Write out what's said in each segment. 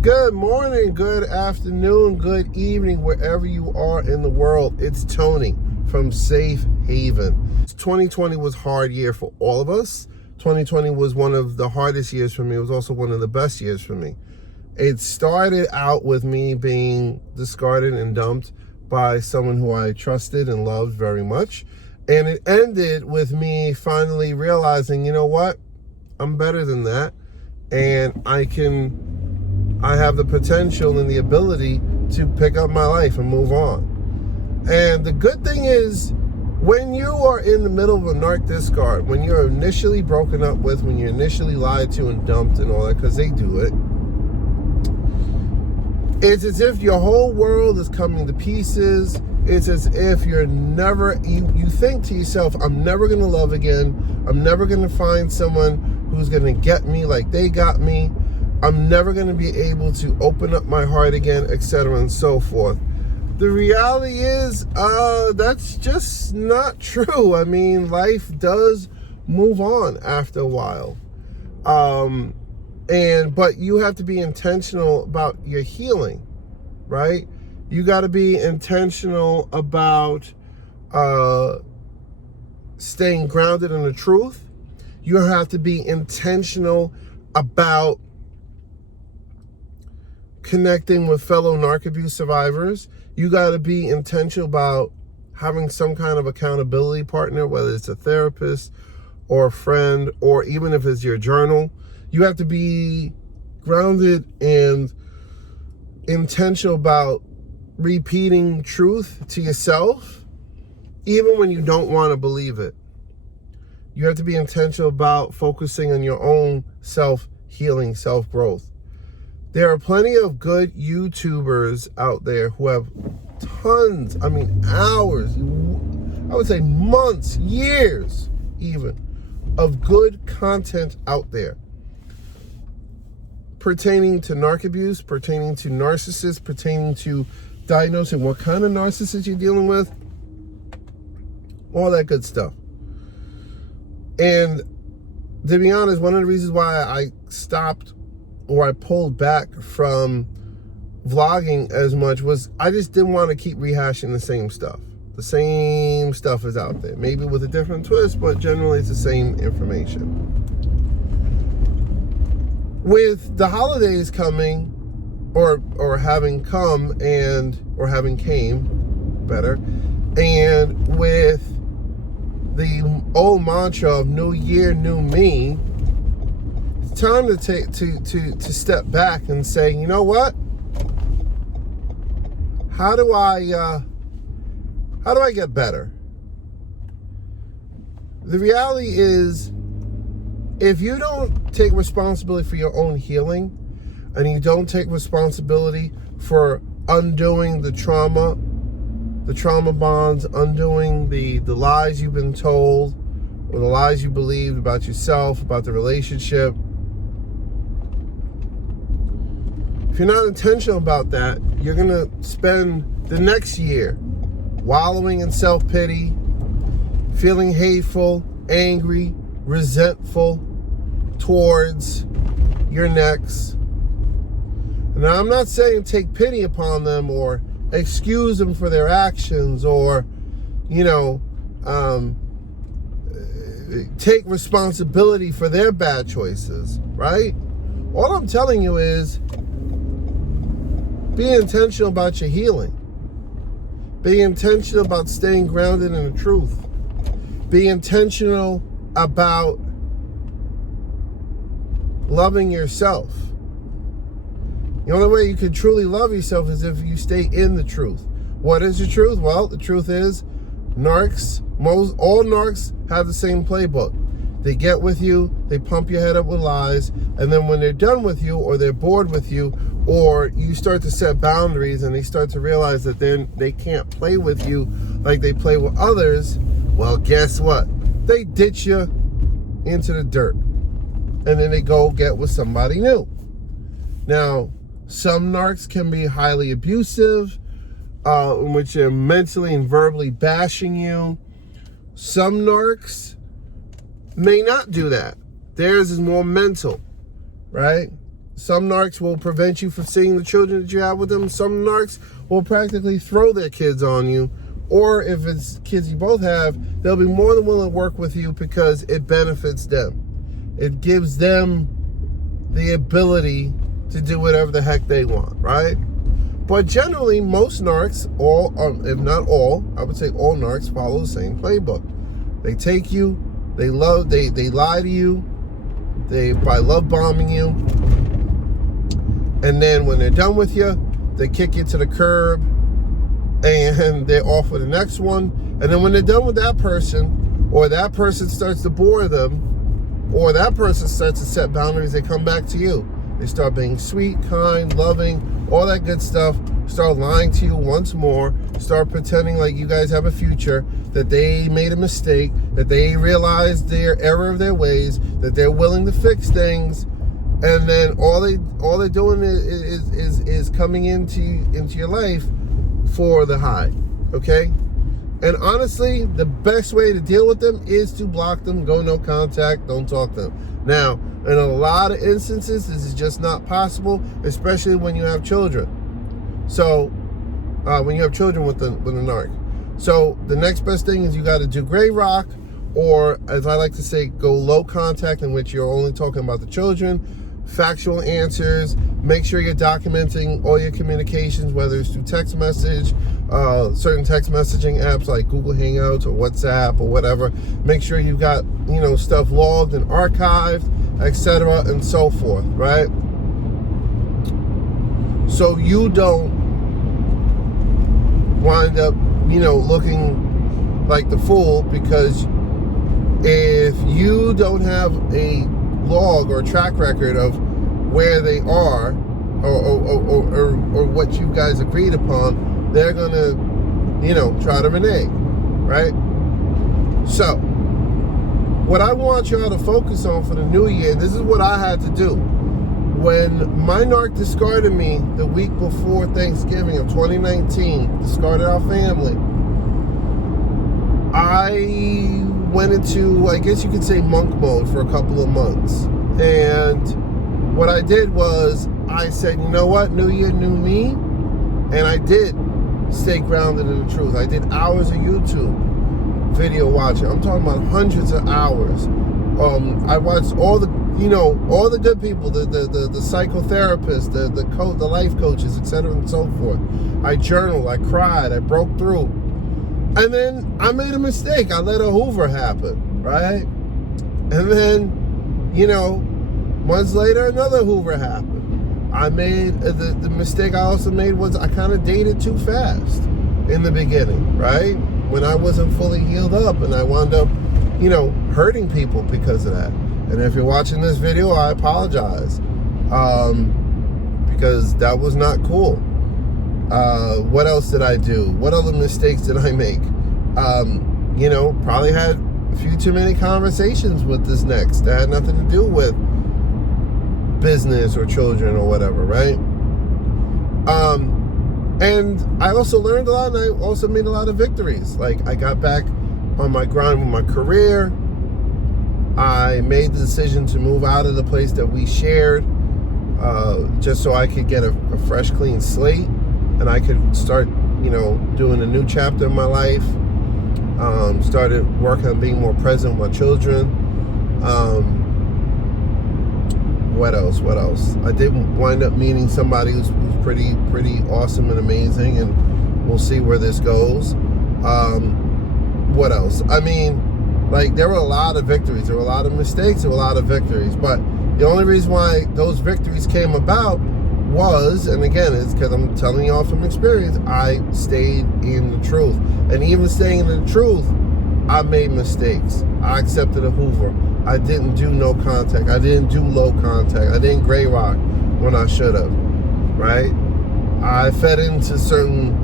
Good morning, good afternoon, good evening, wherever you are in the world. It's Tony from Safe Haven. 2020 was a hard year for all of us. 2020 was one of the hardest years for me. It was also one of the best years for me. It started out with me being discarded and dumped by someone who I trusted and loved very much. And it ended with me finally realizing, you know what? I'm better than that. And I have the potential and the ability to pick up my life and move on. And the good thing is, when you are in the middle of a narc discard, when you're initially broken up with, when you're initially lied to and dumped and all that, because they do it, it's as if your whole world is coming to pieces. It's as if you think to yourself, I'm never going to love again. I'm never going to find someone who's going to get me like they got me. I'm never going to be able to open up my heart again, etc. and so forth. The reality is, that's just not true. I mean, life does move on after a while. But you have to be intentional about your healing, right? You got to be intentional about staying grounded in the truth. You have to be intentional about connecting with fellow narc abuse survivors. You got to be intentional about having some kind of accountability partner, whether it's a therapist or a friend, or even if it's your journal. You have to be grounded and intentional about repeating truth to yourself, even when you don't want to believe it. You have to be intentional about focusing on your own self-healing, self-growth. There are plenty of good YouTubers out there who have tons, hours, I would say months, years even, of good content out there pertaining to narc abuse, pertaining to narcissists, pertaining to diagnosing what kind of narcissist you're dealing with, all that good stuff. And to be honest, one of the reasons why I stopped or I pulled back from vlogging as much was I just didn't want to keep rehashing the same stuff. The same stuff is out there, maybe with a different twist, but generally it's the same information. With the holidays coming, or having come or having came, better, and with the old mantra of New Year, New Me, it's time to step back and say, you know what? How do I get better? The reality is, if you don't take responsibility for your own healing, and you don't take responsibility for undoing the trauma bonds, undoing the lies you've been told, or the lies you believed about yourself, about the relationship, if you're not intentional about that, you're going to spend the next year wallowing in self-pity, feeling hateful, angry, resentful towards your next. Now, I'm not saying take pity upon them or excuse them for their actions or, take responsibility for their bad choices, right? All I'm telling you is be intentional about your healing. Be intentional about staying grounded in the truth. Be intentional about loving yourself. The only way you can truly love yourself is if you stay in the truth. What is the truth? Well, the truth is all narcs have the same playbook. They get with you, they pump your head up with lies, and then when they're done with you, or they're bored with you, or you start to set boundaries and they start to realize that they can't play with you like they play with others, well, guess what? They ditch you into the dirt. And then they go get with somebody new. Now, some narcs can be highly abusive, in which they're mentally and verbally bashing you. Some narcs may not do that. Theirs is more mental, right? Some narcs will prevent you from seeing the children that you have with them. Some narcs will practically throw their kids on you. Or if it's kids you both have, they'll be more than willing to work with you because it benefits them. It gives them the ability to do whatever the heck they want, right? But generally, most narcs, all, if not all, I would say all narcs follow the same playbook. They take you, they lie to you, by love bombing you, and then when they're done with you, they kick you to the curb, and they're off with the next one. And then when they're done with that person, or that person starts to bore them, or that person starts to set boundaries, they come back to you. They start being sweet, kind, loving, all that good stuff. Start lying to you once more. Start pretending like you guys have a future, that they made a mistake, that they realized their error of their ways, that they're willing to fix things. And then all they're doing is coming into your life for the high, okay? And honestly, the best way to deal with them is to block them, go no contact, don't talk to them. Now, in a lot of instances, this is just not possible, especially when you have children. So, when you have children with a narc. So, the next best thing is you got to do gray rock, or as I like to say, go low contact, in which you're only talking about the children, factual answers. Make sure you're documenting all your communications, whether it's through text message, certain text messaging apps like Google Hangouts or WhatsApp or whatever. Make sure you've got, stuff logged and archived, etc. and so forth, right? So you don't wind up, looking like the fool, because if you don't have a log or track record of where they are or what you guys agreed upon, they're gonna try to renege, right? So what I want y'all to focus on for the new year, this is what I had to do when my narc discarded me the week before Thanksgiving of 2019, discarded our family. I went into, I guess you could say, monk mode for a couple of months. And what I did was I said, you know what, new year, new me. And I did stay grounded in the truth. I did hours of YouTube video watching. I'm talking about hundreds of hours. I watched all the, all the good people, the psychotherapists, the life coaches, etc. and so forth. I journaled, I cried, I broke through. And then I made a mistake. I let a Hoover happen, right? And then, months later, another Hoover happened. I made, the mistake I also made was I kind of dated too fast in the beginning, right? When I wasn't fully healed up, and I wound up, hurting people because of that. And if you're watching this video, I apologize, because that was not cool. What else did I do? What other mistakes did I make? Probably had a few too many conversations with this next that had nothing to do with business or children or whatever, right? And I also learned a lot, and I also made a lot of victories. Like, I got back on my grind with my career. I made the decision to move out of the place that we shared, just so I could get a fresh, clean slate, and I could start, doing a new chapter in my life. Started working on being more present with my children. What else? I did wind up meeting somebody who's pretty awesome and amazing, and we'll see where this goes. What else? I mean, there were a lot of victories. There were a lot of mistakes. There were a lot of victories. But the only reason why those victories came about was, and again, it's because I'm telling y'all from experience, I stayed in the truth. And even staying in the truth, I made mistakes. I accepted a Hoover. I didn't do no contact. I didn't do low contact. I didn't gray rock when I should have, right? I fed into certain,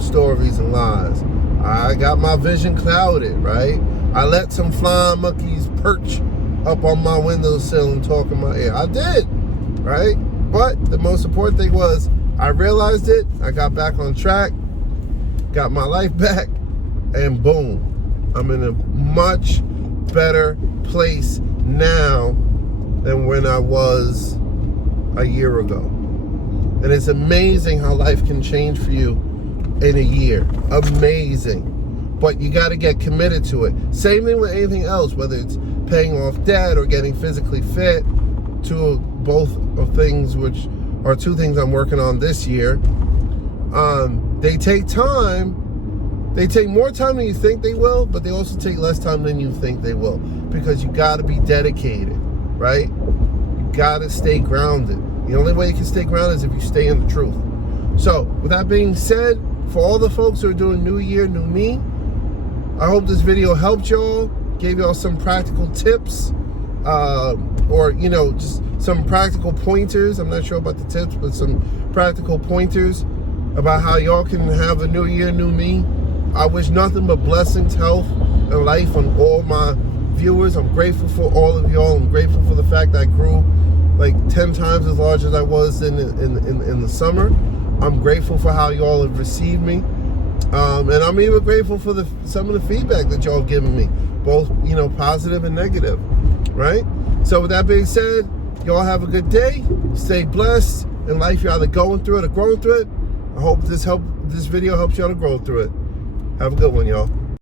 stories and lies. I got my vision clouded, right? I let some flying monkeys perch up on my windowsill and talk in my ear. I did, right? But the most important thing was I realized it. I got back on track, got my life back, and boom, I'm in a much better place now than when I was a year ago. And it's amazing how life can change for you in a year. Amazing. But you got to get committed to it. Same thing with anything else, whether it's paying off debt or getting physically fit, both of things which are two things I'm working on this year. They take time. They take more time than you think they will, but they also take less time than you think they will, because you got to be dedicated, right? You got to stay grounded. The only way you can stay grounded is if you stay in the truth. So, with that being said, for all the folks who are doing New Year, New Me, I hope this video helped y'all, gave y'all some practical tips, or, just some practical pointers. I'm not sure about the tips, but some practical pointers about how y'all can have a New Year, New Me. I wish nothing but blessings, health, and life on all my viewers. I'm grateful for all of y'all. I'm grateful for the fact that I grew like 10 times as large as I was in the summer. I'm grateful for how y'all have received me. And I'm even grateful for some of the feedback that y'all have given me, both, positive and negative, right? So with that being said, y'all have a good day. Stay blessed. In life, you're either going through it or growing through it. I hope this video helps y'all to grow through it. Have a good one, y'all.